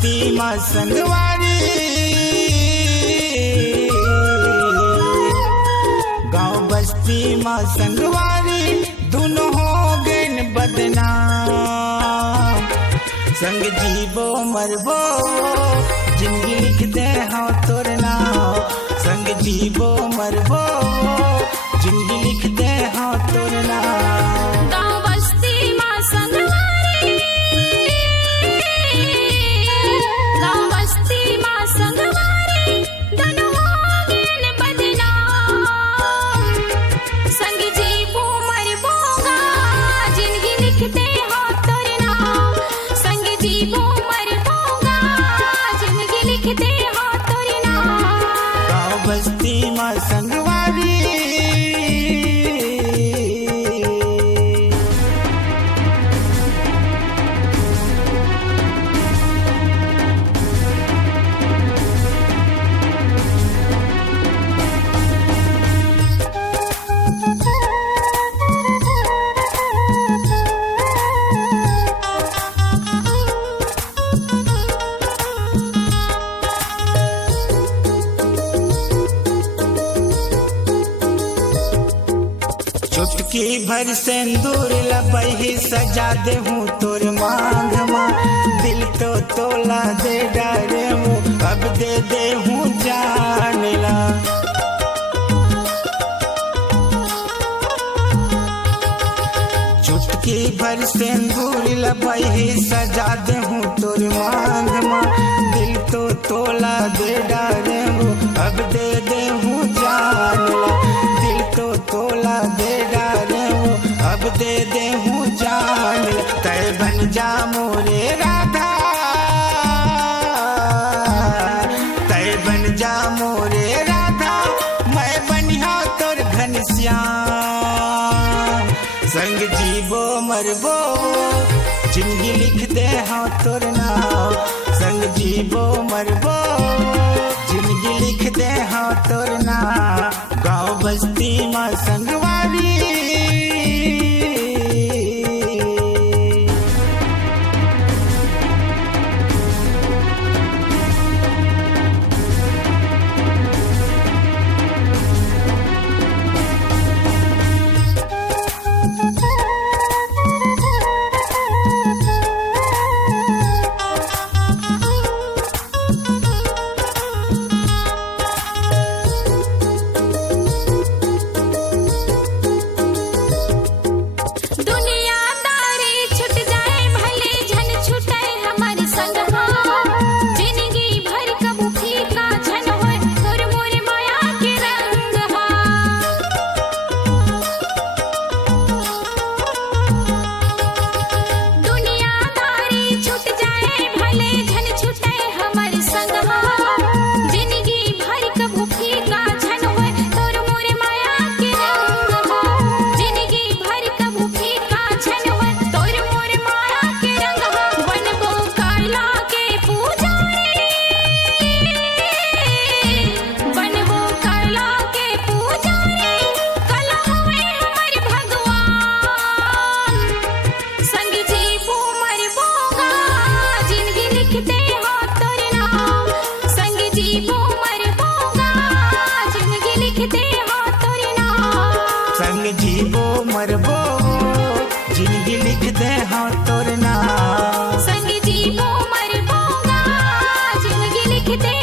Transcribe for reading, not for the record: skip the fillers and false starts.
बस्ती माँ संगवारी, गाँव बस्ती माँ संगवारी, दोनों हो गए बदनाम। संग जीवो मरबो जिंदगी लिख दे हाँ तोर नाम। संग जीवो मरबो जिंदगी लिख दे हाँ तोर नाम। गाँव बस्ती माँ संगवारी, गाँव बस्ती माँ संगवारी, दोनों हो गए बदनाम। संग जीवो मरबो जिंदगी लिख दे हाँ तोर नाम। संग जीवो मरबो जिंदगी लिख दे हाँ तोर नाम। गाँव बस्ती माँ संगवारी। चुटकी भर सिंदूर लबही सजा दे हूँ तोर मांग माँ। दिल तो तोला दे डारे हूँ, अब दे दे हूँ जान ला। चुटकी भर सिंदूर लबही सजा दे हूँ तोर मांग माँ। दिल तो तोला दे डारे हूँ, अब दे दे हूँ जान ला। दिल तो तोला दे डारे हूँ, अब दे दे हूँ जान ला। तय बन जा मोरे राधा, तय बन जा मोरे राधा, मैं बनिया तोर घनश्याम। संग जीवो मरबो जिंदगी लिख दे हाँ तोर नाम। संग जीवो मरबो जिंदगी लिख दे हाँ तोर नाम। गाँव बस्ती माँ संगवारी। दुनियादारी छुट जाए भले झन छुटे हमारी संग हाँ। जिंदगी भर कबू फीका झन होए तोर मोर माया के रंग हाँ। दुनियादारी छुट जाए भले झन छुटे हमारी संग हाँ। जिंदगी भर कबू फीका झन होए तोर मोर माया के रंग हाँ। जिंदगी भर कबू फीका झन होए तोर मोर माया के रंग हाँ। बनबो काला के पुजारी, बनबो काला के पुजारी, कला होए हमर भगवान। संग जीवो मरबो जिंदगी लिख दे हाँ तोर नाम। संग जीवो मरबो जिंदगी लिख दे हाँ तोर नाम। संग जीवो मरबो जिंदगी लिख दे हाँ तोर नाम। संग जीवो मरबो जिंदगी लिख दे